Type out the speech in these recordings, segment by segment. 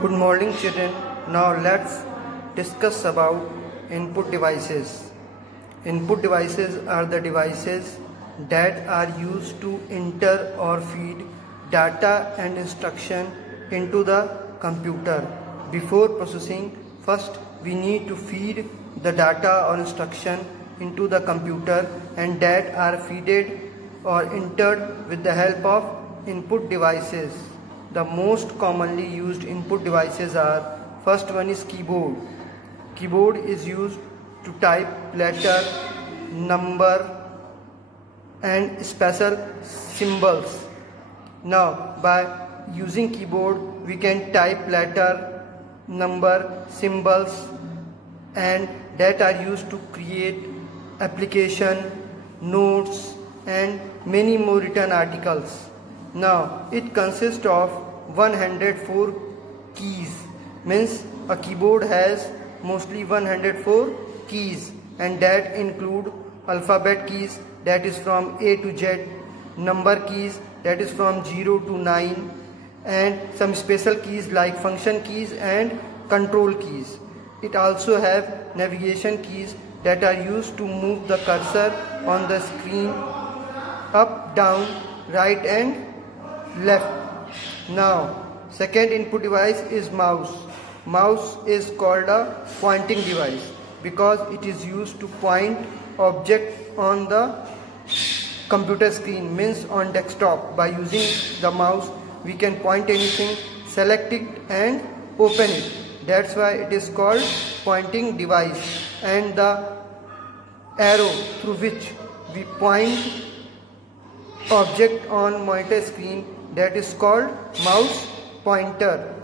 Good morning children. Now let's discuss about input devices. Input devices are the devices that are used to enter or feed data and instruction into the computer. Before processing, first we need to feed the data or instruction into the computer, and that are fed or entered with the help of input devices. The most commonly used input devices are, first one is keyboard. Keyboard is used to type letter, number and special symbols. Now by using keyboard we can type letter, number, symbols, and that are used to create application, notes and many more written articles. Now it consists of 104 keys, means a keyboard has mostly 104 keys, and that include alphabet keys, that is from A to Z, number keys, that is from 0 to 9, and some special keys like function keys and control keys. It also have navigation keys that are used to move the cursor on the screen up, down, right and left. Now second input device is mouse. Mouse is called a pointing device because it is used to point object on the computer screen, means on desktop. By using the mouse we can point anything, select it and open it. That's why it is called pointing device. And the arrow through which we point object on monitor screen, that is called mouse pointer.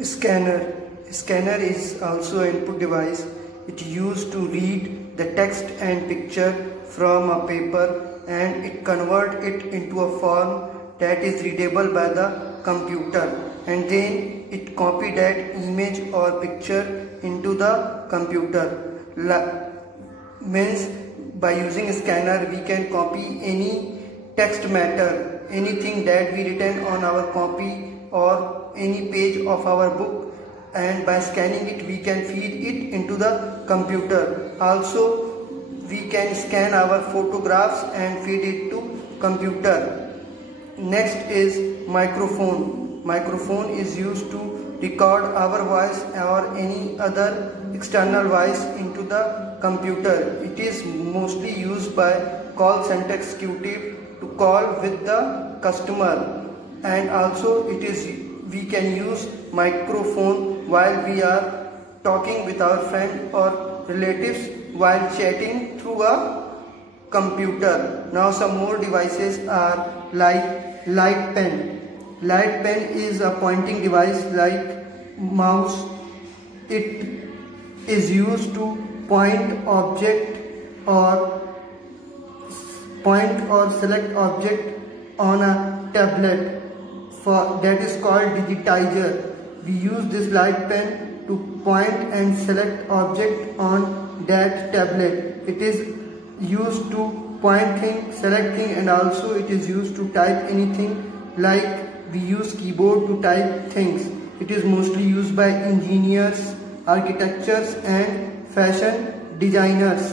Scanner. Scanner is also an input device. It used to read the text and picture from a paper, and it convert it into a form that is readable by the computer, and then it copy that image or picture into the computer. Means by using a scanner we can copy any text matter, anything that we written on our copy or any page of our book, and by scanning it we can feed it into the computer. Also we can scan our photographs and feed it to computer. Next is microphone. Microphone is used to record our voice or any other external voice into the computer. It is mostly used by call center executive to call with the customer, and also we can use microphone while we are talking with our friend or relatives while chatting through a computer. Now some more devices are like light pen. Light pen is a pointing device like mouse. It is used to point object or select object on a tablet, that is called digitizer. We use this light pen to point and select object on that tablet. It is used to point thing, select thing, and also it is used to type anything, like we use keyboard to type things. It is mostly used by engineers, architects and fashion designers.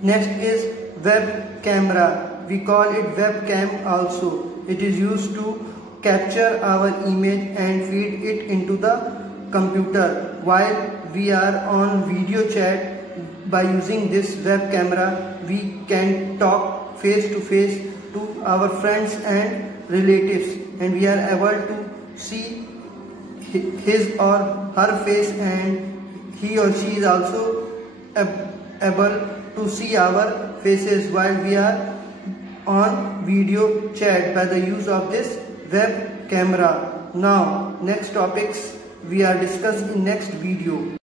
Next is web camera. We call it webcam also. It is used to capture our image and feed it into the computer. While we are on video chat, by using this web camera we can talk face to face to our friends and relatives, and we are able to see his or her face, and he or she is also able to see our faces while we are on video chat by the use of this web camera. Now next topics we are discussing in next video.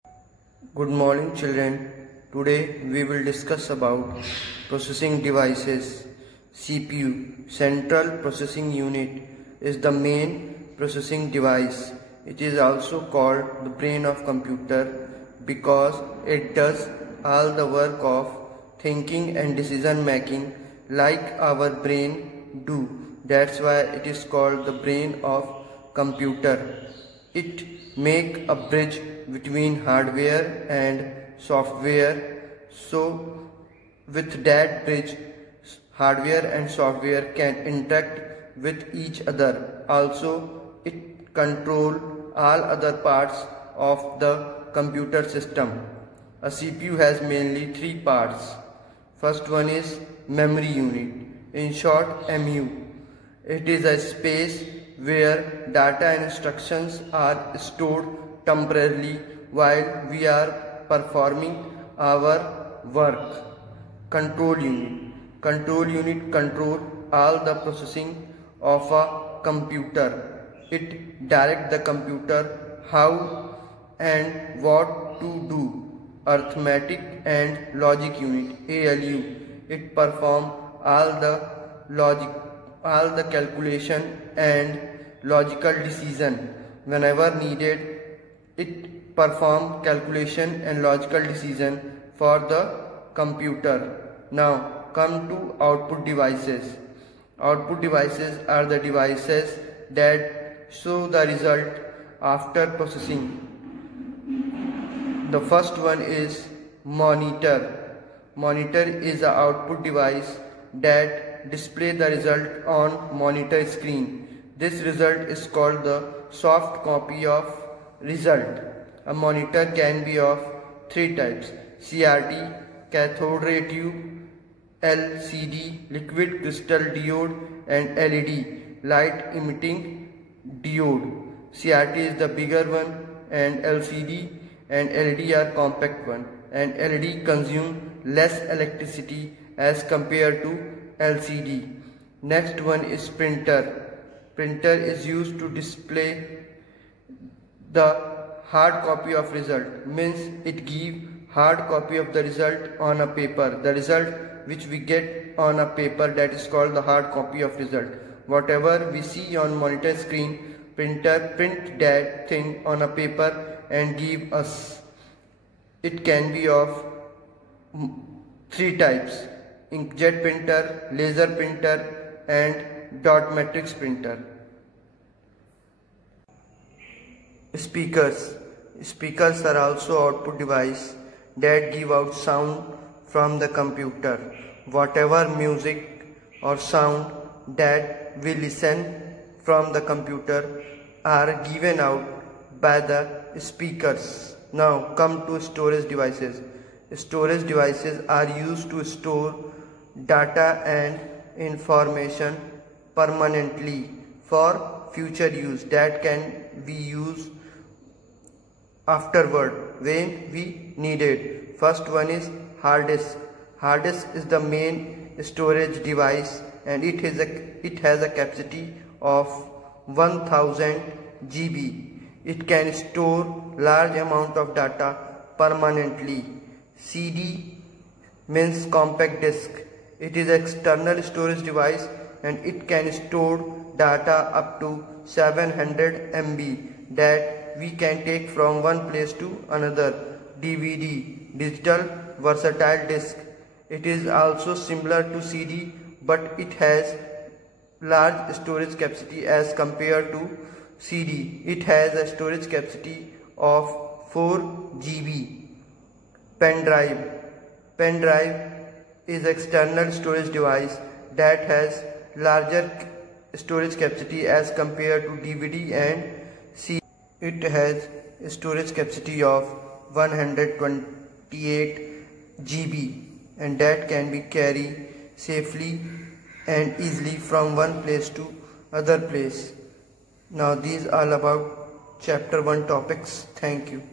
Good morning children. Today we will discuss about processing devices. CPU, Central Processing Unit, is the main processing device. It is also called the brain of computer because it does all the work of thinking and decision making like our brain do. That's why it is called the brain of computer. It make a bridge between hardware and software. So with that bridge, hardware and software can interact with each other. Also, it control all other parts of the computer system. A CPU has mainly three parts. First one is memory unit, in short MU. It is a space where data and instructions are stored temporarily while we are performing our work. Control unit. Control unit control all the processing of a computer. It directs the computer how and what to do. Arithmetic and logic unit ALU. It perform all the calculation and logical decision whenever needed. It perform calculation and logical decision for the computer. Now come to output devices. Output devices are the devices that show the result after processing. The first one is monitor. Monitor is an output device that displays the result on monitor screen. This result is called the soft copy of result. A monitor can be of three types: CRT, cathode ray tube, LCD, liquid crystal diode, and LED, light emitting diode. CRT is the bigger one, and LCD and LED are compact one, and LED consume less electricity as compared to LCD. Next one is printer. Printer is used to display the hard copy of result, means it give hard copy of the result on a paper. The result which we get on a paper, that is called the hard copy of result. Whatever we see on monitor screen, printer print that thing on a paper and give us. It can be of three types: inkjet printer, laser printer, and dot matrix printer. Speakers. Speakers are also output device that give out sound from the computer. Whatever music or sound that we listen from the computer are given out by the speakers. Now come to storage devices. Storage devices are used to store data and information permanently for future use that can be used afterward when we need it. First one is hard disk. Hard disk is the main storage device, and it has a capacity of 1000 GB. It can store large amount of data permanently. CD means compact disk. It is an external storage device and it can store data up to 700 MB that we can take from one place to another. DVD, digital versatile disk. It is also similar to CD, but it has large storage capacity as compared to CD. It has a storage capacity of 4 GB. Pen drive. Pen drive is an external storage device that has larger storage capacity as compared to DVD and CD. It has a storage capacity of 128 GB, and that can be carried safely and easily from one place to other place. Now these are about chapter 1 topics. Thank you.